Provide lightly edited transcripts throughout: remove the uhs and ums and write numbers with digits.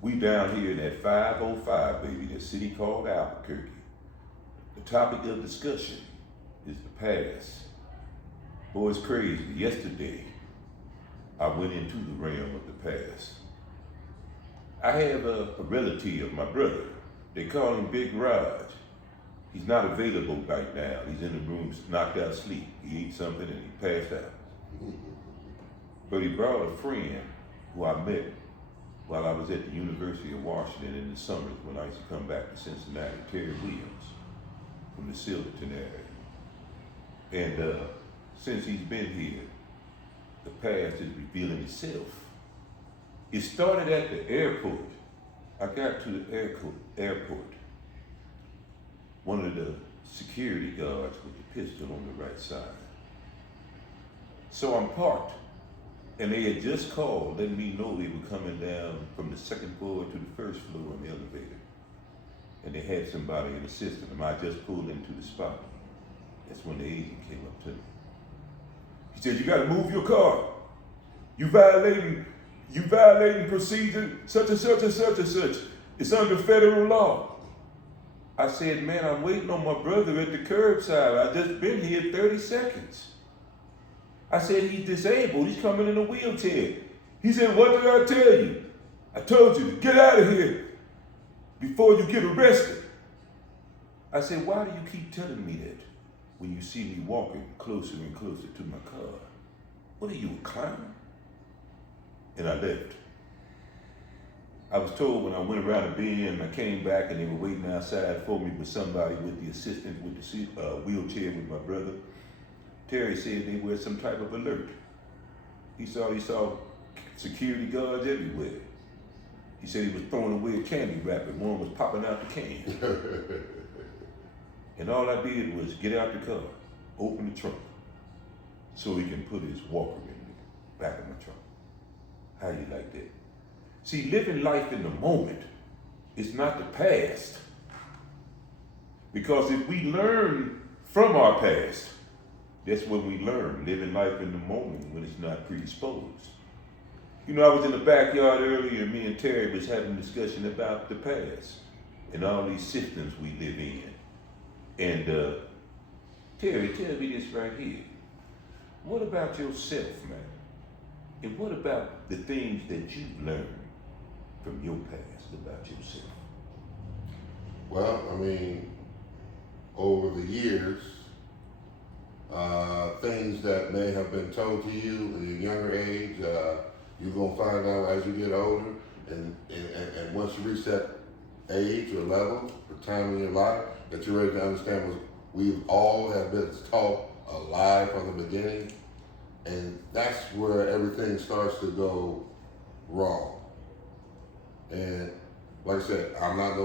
We down here in that 505, baby, the city called Albuquerque. The topic of discussion is the past. Boy, it's crazy. Yesterday, I went into the realm of the past. I have a relative of my brother. They call him Big Raj. He's not available right now. He's in the room, knocked out asleep. He ate something and he passed out. But he brought a friend who I met while I was at the University of Washington in the summers when I used to come back to Cincinnati, Terry Williams from the Silverton area. And since he's been here, the past is revealing itself. It started at the airport. I got to the airport. One of the security guards with the pistol on the right side. So I'm parked, and they had just called, letting me know they were coming down from the second floor to the first floor in the elevator. And they had somebody in the system. I just pulled into the spot. That's when the agent came up to me. He said, "You gotta move your car. You violating procedure, such and such and such and such. It's under federal law." I said, "Man, I'm waiting on my brother at the curbside. I just been here 30 seconds. I said, "He's disabled. He's coming in a wheelchair." He said, "What did I tell you? I told you to get out of here before you get arrested." I said, "Why do you keep telling me that when you see me walking closer and closer to my car? What are you, a clown?" And I left. I was told when I went around the bend, I came back and they were waiting outside for me with somebody with the assistant with the wheelchair with my brother. Terry said they were some type of alert. He saw security guards everywhere. He said he was throwing away a candy wrapper. One was popping out the can. And all I did was get out the car, open the trunk, so he can put his walker in the back of my trunk. How you like that? See, living life in the moment is not the past. Because if we learn from our past, that's when we learn, living life in the moment when it's not predisposed. You know, I was in the backyard earlier, me and Terry was having a discussion about the past and all these systems we live in. And Terry, tell me this right here. What about yourself, man? And what about the things that you've learned from your past about yourself? Well, I mean, over the years, things that may have been told to you at a younger age, you're gonna find out as you get older, and once you reach that age or level or time in your life that you're ready to understand what we all have been taught alive from the beginning, and that's where everything starts to go wrong. And like I said, I'm not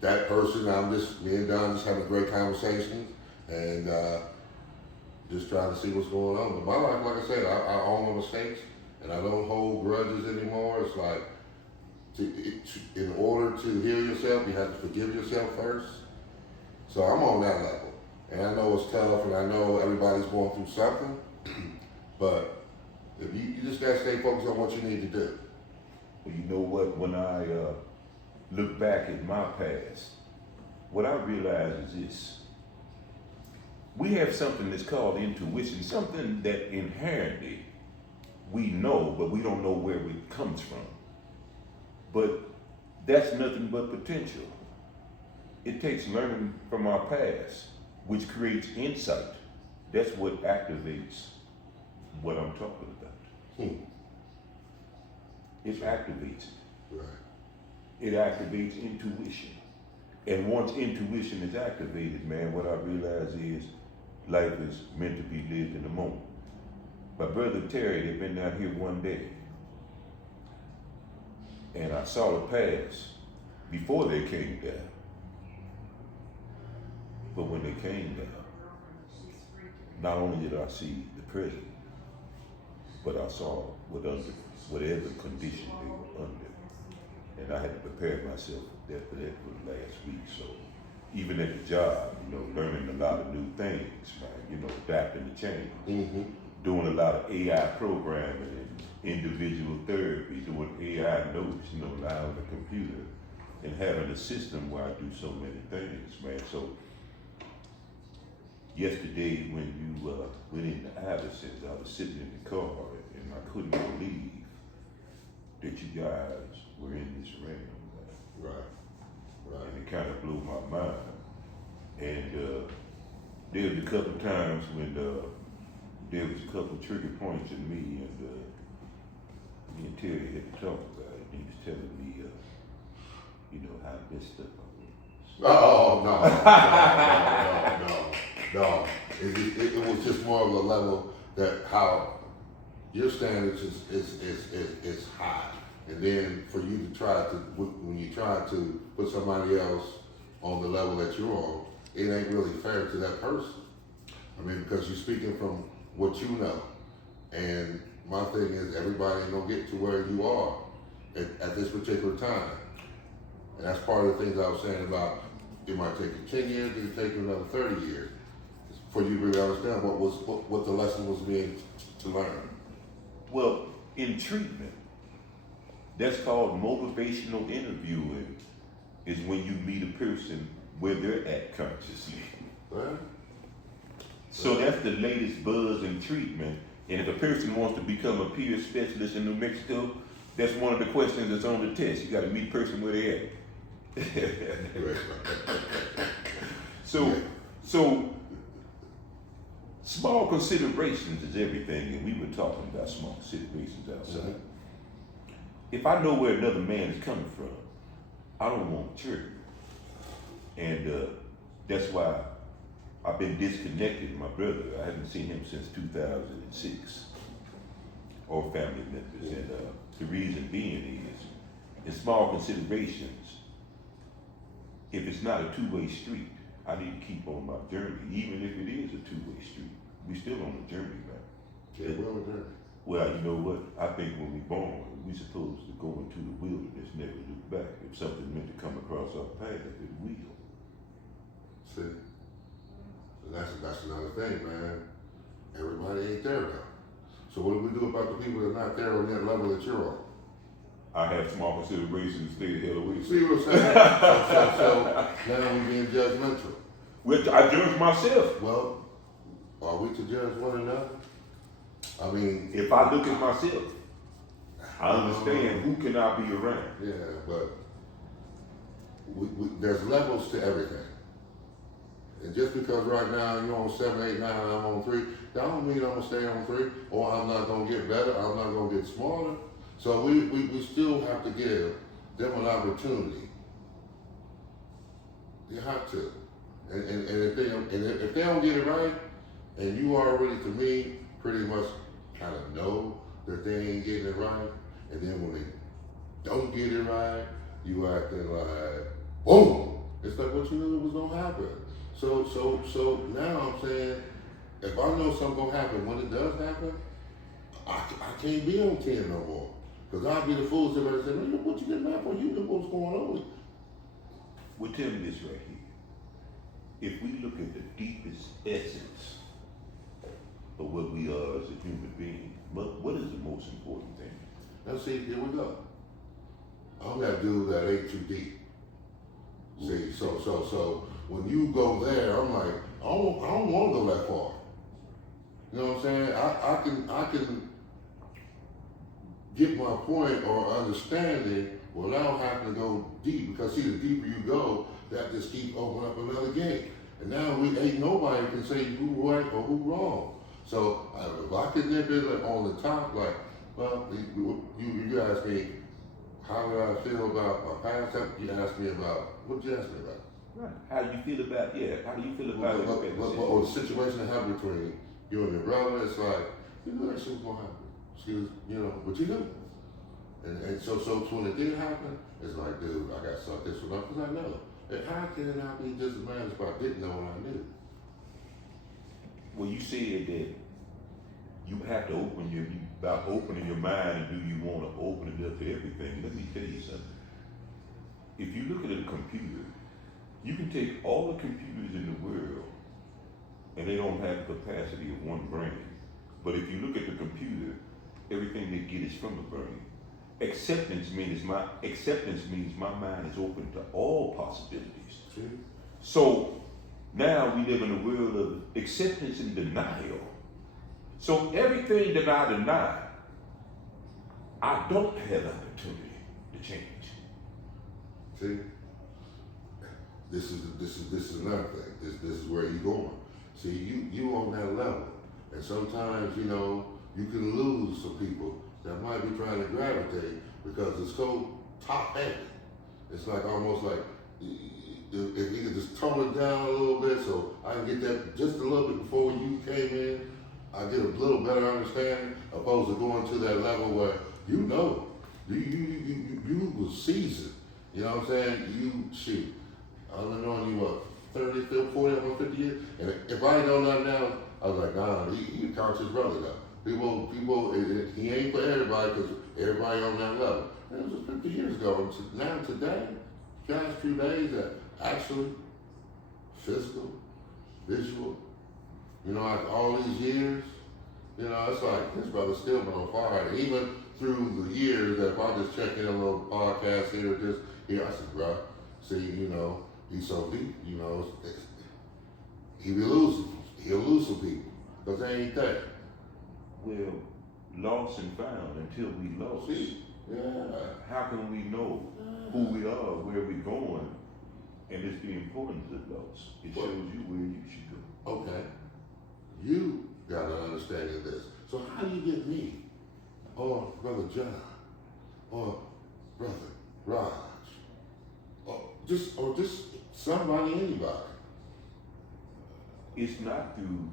that person. I'm just, me and Don just having great conversations and just trying to see what's going on. But my life, like I said, I own my mistakes and I don't hold grudges anymore. It's like, in order to heal yourself, you have to forgive yourself first. So I'm on that level. And I know it's tough and I know everybody's going through something, but if you just gotta stay focused on what you need to do. Well, you know what? When I look back at my past, what I realize is this. We have something that's called intuition, something that inherently we know, but we don't know where it comes from. But that's nothing but potential. It takes learning from our past, which creates insight. That's what activates what I'm talking about. It activates it. Right. It activates intuition. And once intuition is activated, man, what I realize is life is meant to be lived in the moment. My brother Terry, they've been down here one day. And I saw the past before they came down. But when they came down, not only did I see the present, but I saw whatever condition they were under. And I had to prepare myself for that for the last week. So even at the job, learning a lot of new things, man, adapting to change. Mm-hmm. Doing a lot of AI programming individual therapy, doing AI notes, now on the computer, and having a system where I do so many things, man. So yesterday when you went into Addison's, I was sitting in the car and I couldn't believe that you guys were in this ring, man. Right. And it kind of blew my mind. And there was a couple of times when there was a couple of trigger points in me, and me and Terry had to talk about it. He was telling me, how messed up I was. Oh no. It was just more of a level that how your standards is high, and then for you to try to when you try to put somebody else on the level that you're on, it ain't really fair to that person. I mean, because you're speaking from what you know, and my thing is everybody ain't gonna get to where you are at this particular time. And that's part of the things I was saying about it might take you 10 years, it could take you another 30 years for you to really understand what the lesson was being to learn. Well, in treatment, that's called motivational interviewing, is when you meet a person where they're at consciously. Right? So that's the latest buzz in treatment. And if a person wants to become a peer specialist in New Mexico, that's one of the questions that's on the test. You got to meet a person where they're at. So small considerations is everything, and we were talking about small considerations outside. Mm-hmm. If I know where another man is coming from, I don't want to trigger. And that's why I've been disconnected with my brother. I haven't seen him since 2006, or family members. And the reason being is, in small considerations, if it's not a two-way street, I need to keep on my journey, even if it is a two-way street. We still on the journey, man. Yeah, Well, you know what? I think when we're born, we're supposed to go into the wilderness, never look back. If something meant to come across our path, it will. See, that's another thing, man. Everybody ain't there though. So what do we do about the people that are not there on that level that you're on? I have small considerations, stay the hell away. See what I'm saying? so now we being judgmental. Well, I judge myself. Well, are we to judge one another? I mean, If I look at myself, I understand who can I be around. Yeah, but there's levels to everything. And just because right now you're on 7, 8, 9, and I'm on 3, that don't mean I'm gonna stay on 3, or I'm not gonna get better, I'm not gonna get smaller. So we still have to give them an opportunity. You have to. And if they don't get it right, and you already, to me, pretty much kind of know that they ain't getting it right, and then when they don't get it right, you acting like, boom! It's like what you knew was gonna happen. So now I'm saying, if I know something gonna happen, when it does happen, I can't be on 10 no more. Because I'll be the fool if somebody say, man, what you getting mad for? You know what's going on. Well, tell me this right here. If we look at the deepest essence of what we are as a human being, what is the most important thing? Now see, here we go. I'm that dude that ain't too deep. See, so when you go there, I'm like, I don't want to go that far. You know what I'm saying? I can get my point or understanding without having to go deep. Because see, the deeper you go, that just keeps opening up another gate. And now ain't nobody can say who right or who wrong. So if I could nip it on the top, like, well, you asked me, how did I feel about my past? You asked me about, what did you ask me about? Right. How do you feel about, how do you feel about or the situation that happened between you and your brother? It's like, you know that shit was gonna happen. But you knew. And so when it did happen, it's like, dude, I got sucked this one up because I know. And how can I be just as mad as if I didn't know what I knew? Well, you said that you have to about opening your mind, and do you want to open it up to everything? Let me tell you something. If you look at a computer, you can take all the computers in the world, and they don't have the capacity of one brain. But if you look at the computer, everything they get is from the brain. Acceptance means my mind is open to all possibilities. See? So now we live in a world of acceptance and denial. So everything that I deny, I don't have opportunity to change. See? This is another thing. This is where you're going. See, you on that level. And sometimes, you know, you can lose some people that might be trying to gravitate because it's so top heavy. It's like almost like if you could just tone it down a little bit so I can get that just a little bit before you came in, I get a little better understanding opposed to going to that level where you know, you was seasoned. You know what I'm saying? You shoot. I've been knowing you what, 30, 40, almost 50 years? And if I ain't know nothing else, I was like, nah, he a conscious brother though. People, he ain't for everybody because everybody on that level. And it was just 50 years ago. And now today, last few days that actually physical, visual, you know, after all these years, you know, it's like this brother's still been on fire. And even through the years that if I just check in a little podcast here, just here, I said, bro, see, you know, he's so deep, you know, he'll lose some people because they ain't there. Well, lost and found until we lost. See? Yeah. How can we know who we are, where we're going, and it's the importance of loss. It shows you where you should go. Okay. You got an understanding of this. So how do you get me, or Brother John, or Brother Raj, or just somebody, anybody? It's not through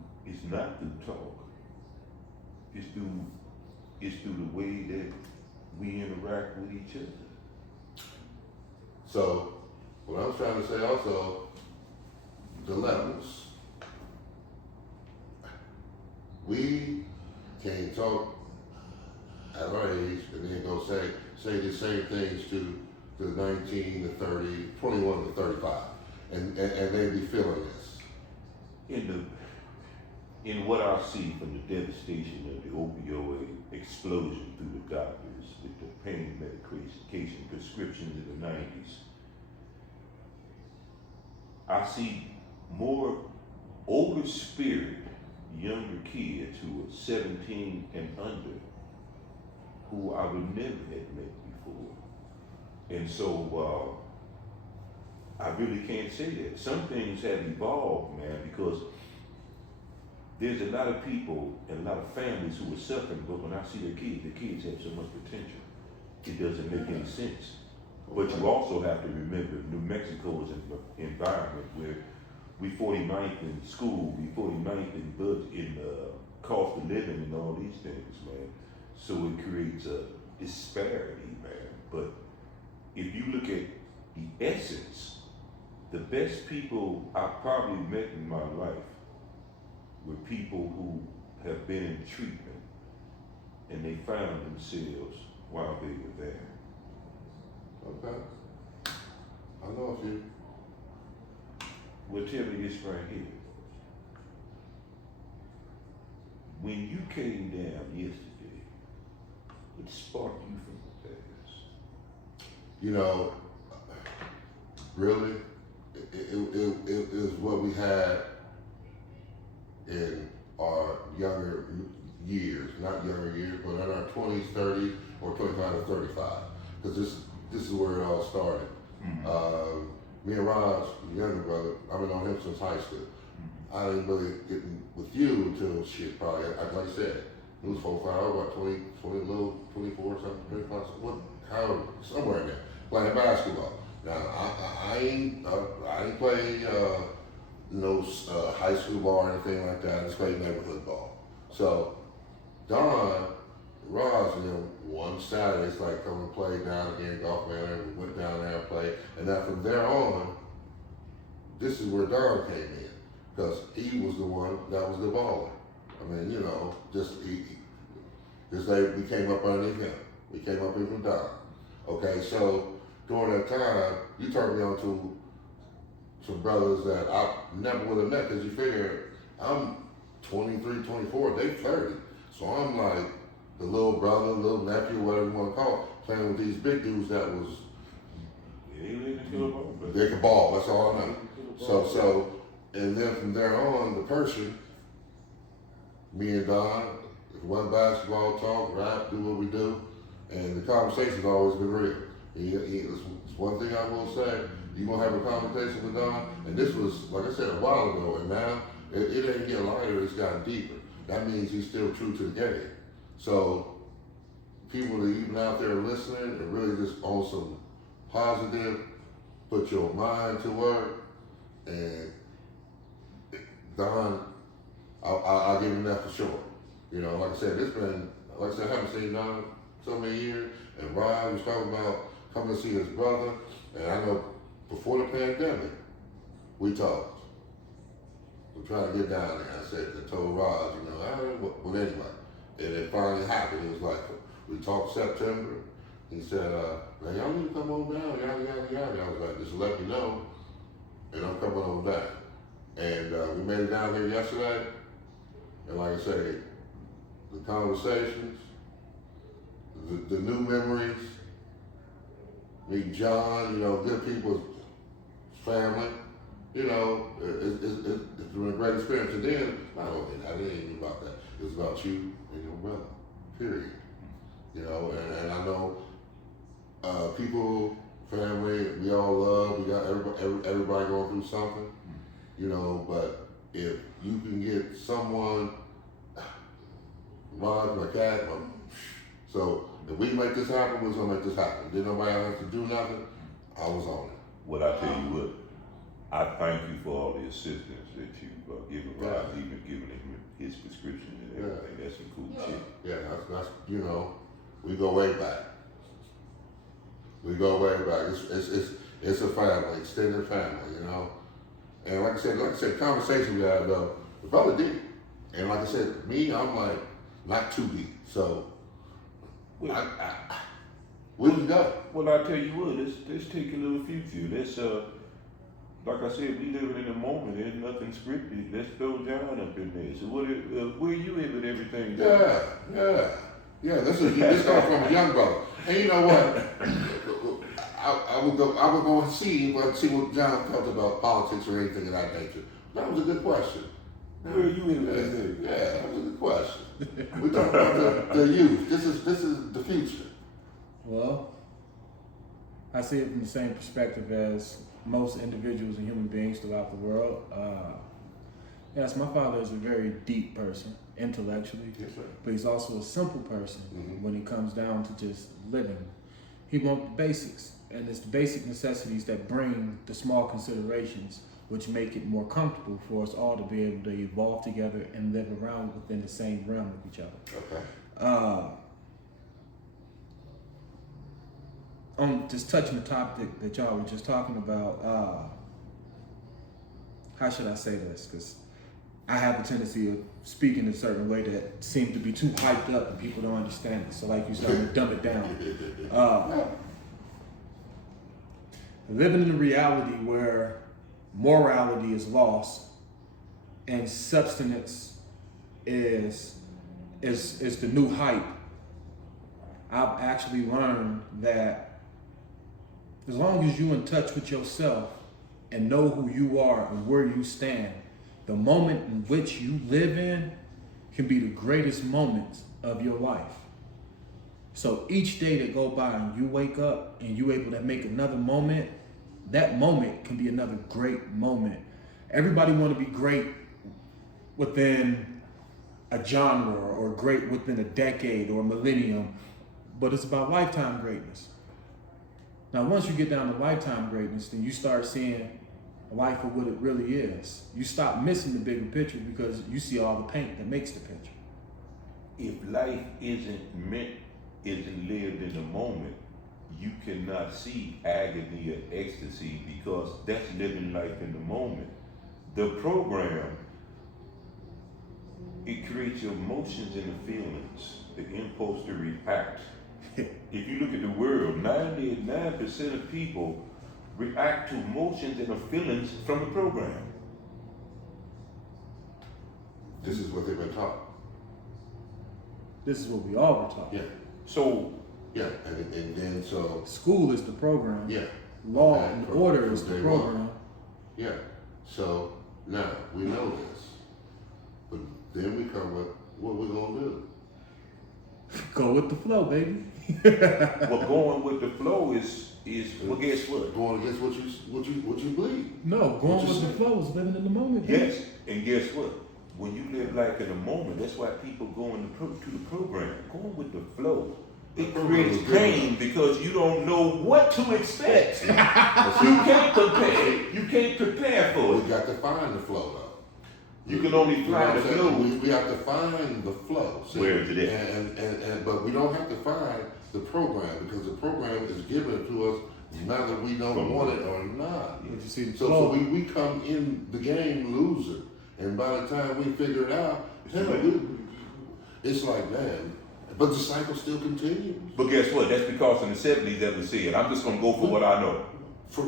talk. It's through the way that we interact with each other. So what I'm trying to say also, the levels. We can't talk at our age and then go say the same things to the 19 to 30, 21 to 35, and they be feeling this. In what I see from the devastation of the opioid explosion through the doctors with the pain medication prescriptions in the 90s, I see more older spirit, younger kids who are 17 and under, who I would never have met before. And so I really can't say that. Some things have evolved, man, because there's a lot of people and a lot of families who are suffering, but when I see the kids have so much potential. It doesn't make any sense. But you also have to remember, New Mexico is an environment where we 49th in school, we 49th in cost of living and all these things, man. So it creates a disparity, man. But if you look at the essence, the best people I've probably met in my life were people who have been in treatment and they found themselves while they were there. Okay. I know a few. We'll tell you this right here. When you came down yesterday, it sparked you from the past. You know, really, it was what we had in our younger years, not younger years, but in our 20s, 30s, or 25 to 35. Because this is where it all started. Mm-hmm. Me and Raj, the younger brother, I've been on him since high school. Mm-hmm. I didn't really get with you until probably, like I said, it was 4 or 5, about 24 something, 25, somewhere in there, playing basketball. Now, I ain't play high school ball or anything like that. I just played neighborhood ball. So, Don, Roz, one Saturday, it's like come and play down here in Golf Manor. We went down there and played. And then from there on, this is where Don came in. Because he was the one that was the baller. I mean, we came up underneath him. We came up from Don. Okay, so during that time, you turned me on to some brothers that I never would have met because you figure I'm 23, 24, they 30. So I'm like, the little brother, little nephew, whatever you want to call it, playing with these big dudes that was they could ball. That's all I know. So, and then from there on, the person, me and Don, one basketball talk, rap, do what we do, and the conversation's always been real. It's one thing I will say. You gonna have a conversation with Don, and this was, like I said, a while ago, and now it ain't getting lighter, it's gotten deeper. That means he's still true to the game. So people that even out there listening and really just on some positive, put your mind to work, and Don, I'll give him that for sure. You know, like I said, I haven't seen Don so many years, and Ryan was talking about coming to see his brother, and I know before the pandemic, we talked. We're trying to get down there. I told Raj, you know, well anyway, and it finally happened. It was like, we talked September. He said, now y'all need to come on down, yada, yada, yada. I was like, just let me know, and I'm coming on down. And we made it down here yesterday, and like I say, the conversations, the new memories, meet John, you know, good people's family, you know, it's been a great experience. And then, not only that, it ain't even about that, it's about you and your brother, period. You know, and I know people, family, we all love, we got everybody going through something, you know, but if you can get someone, Ron, my cat, so if we make this happen, we're gonna make this happen. Did nobody have to do nothing? I was on it. Well, I tell you what, I thank you for all the assistance that you've given Rod, even giving him his prescription and everything. That's some cool shit. Yeah, that's you know, we go way back. We go way back. It's a family, extended family, you know. And like I said, conversation we had though, the brother did. And like I said, me, I'm like not too deep. So Well, we can go. Well, I tell you what, let's take a little future. Let's like I said, we living in the moment. There's nothing scripted. Let's throw John up in there. So where you at with everything? Yeah. This comes from a young brother. And you know what? I would go and see what John felt about politics or anything of that nature. That was a good question. Where you at with everything? Yeah, that was a good question. We talking about the youth. This is the future. Well, I see it from the same perspective as most individuals and human beings throughout the world. Yes, my father is a very deep person, intellectually, Yes, sir. but he's also a simple person when it comes down to just living. He wants the basics, and it's the basic necessities that bring the small considerations, which make it more comfortable for us all to be able to evolve together and live around within the same realm of each other. Okay. On just touching the topic that y'all were just talking about, how should I say this? Because I have a tendency of speaking in a certain way that seems to be too hyped up and people don't understand it. So like you said, I'm gonna dumb it down. Living in a reality where morality is lost and substance is the new hype. I've actually learned that as long as you're in touch with yourself and know who you are and where you stand, the moment in which you live in can be the greatest moments of your life. So each day that go by and you wake up and you're able to make another moment, that moment can be another great moment. Everybody want to be great within a genre or great within a decade or a millennium, but it's about lifetime greatness. Now, once you get down to lifetime greatness, then you start seeing life for what it really is. You stop missing the bigger picture because you see all the paint that makes the picture. If life isn't lived in the moment, you cannot see agony or ecstasy because that's living life in the moment. The program, it creates your emotions and the feelings, the impulse to react. If you look at the world, 99% of people react to emotions and the feelings from the program. This is what they've been taught. This is what we all were taught. Yeah, So yeah, and then so, School is the program. yeah. Law Okay, and from- order from is the day program. one. Yeah, so now we know this, but then we come with what we're gonna do. Go with the flow, baby. what going with the flow is well, guess what? Going against what you believe. No, going What you with the say? flow is living in the moment. baby. Yes, and guess what? When you live like in the moment, that's why people go to the program. Going with the flow. The It program creates is good. pain because you don't know what to expect. You can't prepare. You can't prepare for We it. got to find the flow though. You can only You know find what the I'm flow. saying? We have to find the flow. See? Where is it at? And but we don't have to find the program because the program is given to us whether we don't want it or not. But you see the So flow. we come in the game loser, and by the time we figure it out, hell, it's like man. But the cycle still continues. But guess what? That's because in the 70s that was said. I'm just gonna go for what I know.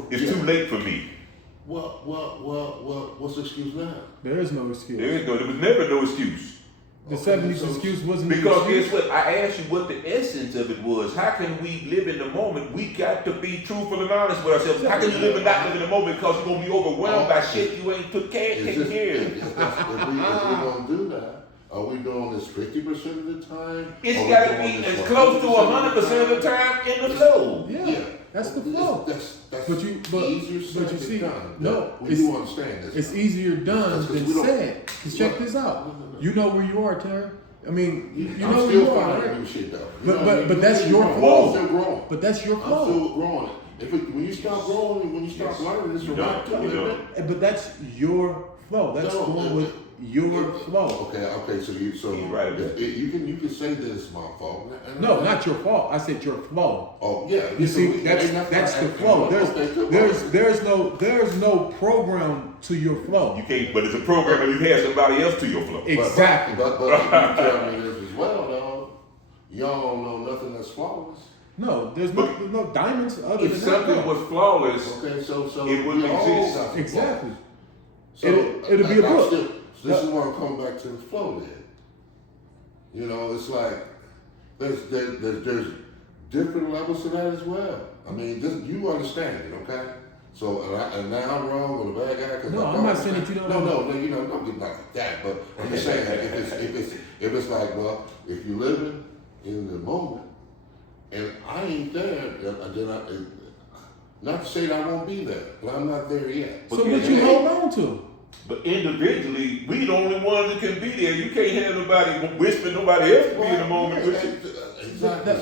It's too late for me. What's the excuse now? There is no excuse. There was never no excuse. The Okay, 70s so- excuse wasn't the Because excuse. guess what? I asked you what the essence of it was. How can we live in the moment? We got to be truthful and honest with ourselves. How can you live and not live in the moment because you're gonna be overwhelmed by shit you ain't taken care of? If we're gonna do that, are we doing this 50% of the time? It's Are we gotta doing be this as close to 100% of the time in the flow. Yeah, that's the flow. That's But easier you said than see, done. no, we it's- do understand this. It's easier done That's 'cause than we don't- said. Cause check this out. No. You know where you are, Terry. I mean, you I'm know where still you are, finding right? new shit though. But that's your I'm flow. still growing. But that's your I'm flow. still growing. When you stop growing, when you stop Yes. learning, it's a You wrap don't. to You it. don't. But that's your flow. That's No, going with your flow. Okay. So He's right about that. you can say this is my fault. And No, not your fault. I said your flow. Oh yeah. You see, ain't that's nothing the I- flow. Okay, good. There's no program to your flow. You can't, but it's a program and you have somebody else to your flow. Exactly. But you tell me this as well, though. Y'all don't know nothing that's flawless. No, there's no diamonds other If than something that. was flawless, Okay, so It wouldn't we all exist. got some Exactly. flaws. So It'll be a book. So this is why I'm coming back to the flow then. You know, it's like there's different levels to that as well. I mean, you understand it, okay? So and now I'm wrong or the bad guy. 'Cause No, I I'm not don't saying that you don't understand. No, you know, don't get like that. But I'm just saying that if it's like, well, if you're living in the moment and I ain't there, then not to say that I won't be there, but I'm not there yet. So what you hold on to? but individually, we the only ones that can be there. You can't have nobody whispering nobody else to be in the moment with you. Exactly.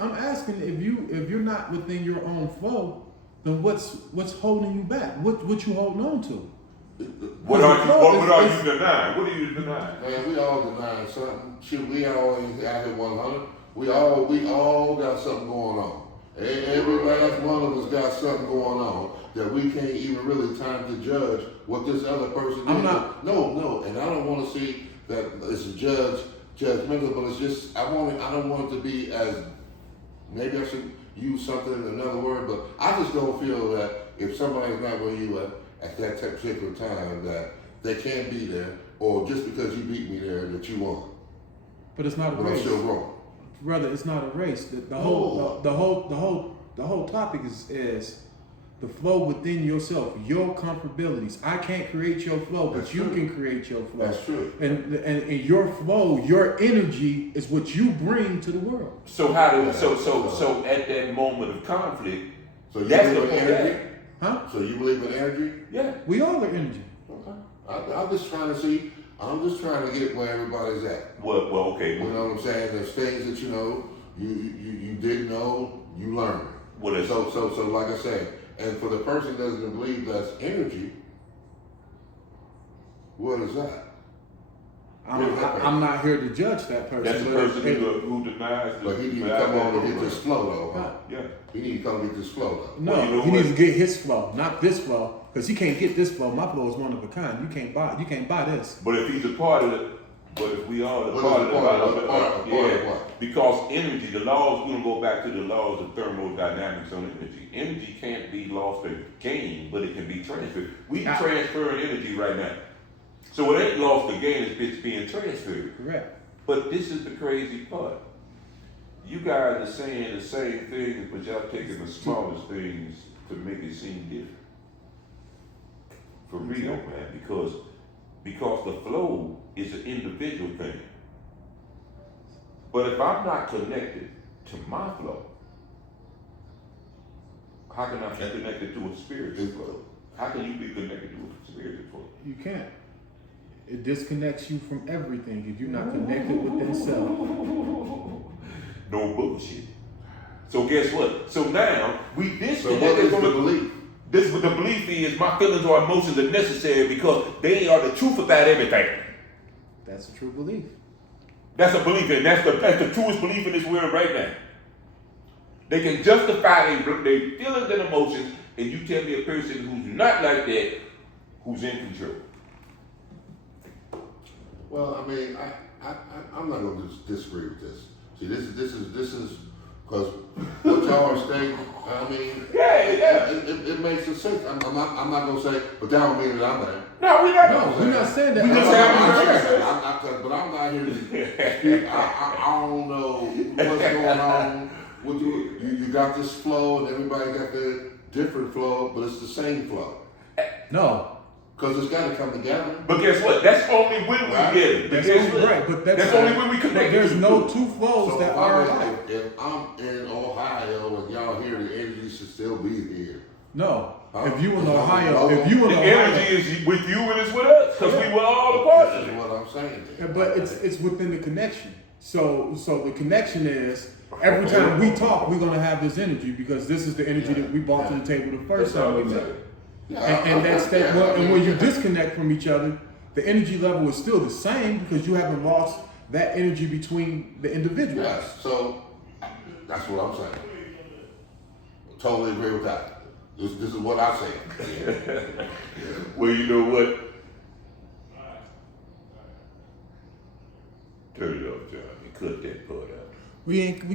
I'm asking if you're not within your own flow, then what's holding you back? What you holding on to? What the are you? flow What are is- you denying? What are you denying? Man, we all denying something. Shoot, we all ain't out here 100. We all got something going on. Every last one of us got something going on that we can't even really time to judge what this other person I'm did. not- No, and I don't want to see that it's judgmental, but it's just I don't want it to be as maybe I should use something another word, but I just don't feel that if somebody's not where you at that particular time that they can't be there, or just because you beat me there that you won. But it's not a But I'm race. still wrong. Brother, it's not a race. The No. whole topic is the flow within yourself, your comfortabilities. I can't create your flow, but That's you true. can create your flow. That's true. And your flow, your energy is what you bring to the world. So how do Yeah. so at that moment of conflict? So you That's believe the in point. energy? Huh? So you believe in energy? Yeah. We all are energy. Okay. I'm just trying to see. I'm just trying to get where everybody's at. Well, okay. You know what I'm saying? There's things that you know you didn't know, you learned. What is So like I say, and for the person that doesn't believe that's energy, what is that? I'm not here to judge that person. That's the but person who denies the. But he need to come on and get this flow though, huh? Yeah. He need to come get this flow though. No, Well, you know he what? needs to get his flow, not this flow, because he can't get this flow. My flow is one of a kind. You can't buy this. But if he's a part of it, but if we are the What part is of a the part of it? Part of yeah, what? because energy, the laws, we're gonna go back to the laws of thermodynamics on energy. Energy can't be lost or gained, but it can be transferred. We transferring energy right now. So it ain't lost or gained, it's being transferred. Correct. But this is the crazy part. You guys are saying the same things, but y'all taking the smallest things to make it seem different. For real, man, because the flow is an individual thing. But if I'm not connected to my flow, how can I be connected to a spiritual flow? How can you be connected to a spiritual flow? You can't. It disconnects you from everything if you're not connected within self. No bullshit. So guess what? So now we So disconnected what is the from the belief? This what the belief is. My feelings or emotions are necessary because they are the truth about everything. That's a true belief. That's a belief, and that's the truest belief in this world right now. They can justify their feelings and emotions, and you tell me a person who's not like that, who's in control. Well, I mean, I'm not going to disagree with this. See, this is because what y'all are stating. I mean, it makes sense. I'm not going to say, but that don't mean that I'm there. No, we're not. No, we're not saying that. We just have But I'm not here to speak. I don't know what's going on. What you got this flow, and everybody got their different flow, but it's the same flow. No. Because it's got to come together. But guess what? That's only when we get it. But guess what? Right, but that's only when we connect. There's no two flows So that are if alike. if I'm in Ohio and y'all here, the energy should still be here. No. Huh? If you in Is that Ohio, what if you in The Ohio, energy is with you and it's with us because we were all a part of This is it. what I'm saying. yeah, but it's within the connection. So the connection is every time we talk, we're gonna have this energy because this is the energy that we brought to the table the first That's all time we I'm met. saying. Yeah, And that's that. yeah, Well, I and mean, when you yeah. disconnect from each other, the energy level is still the same because you haven't lost that energy between the individuals. Yes, so that's what I'm saying. Totally agree with that. This is what I say. Well, you know what? Turn it off, John, and cut that part out. We can't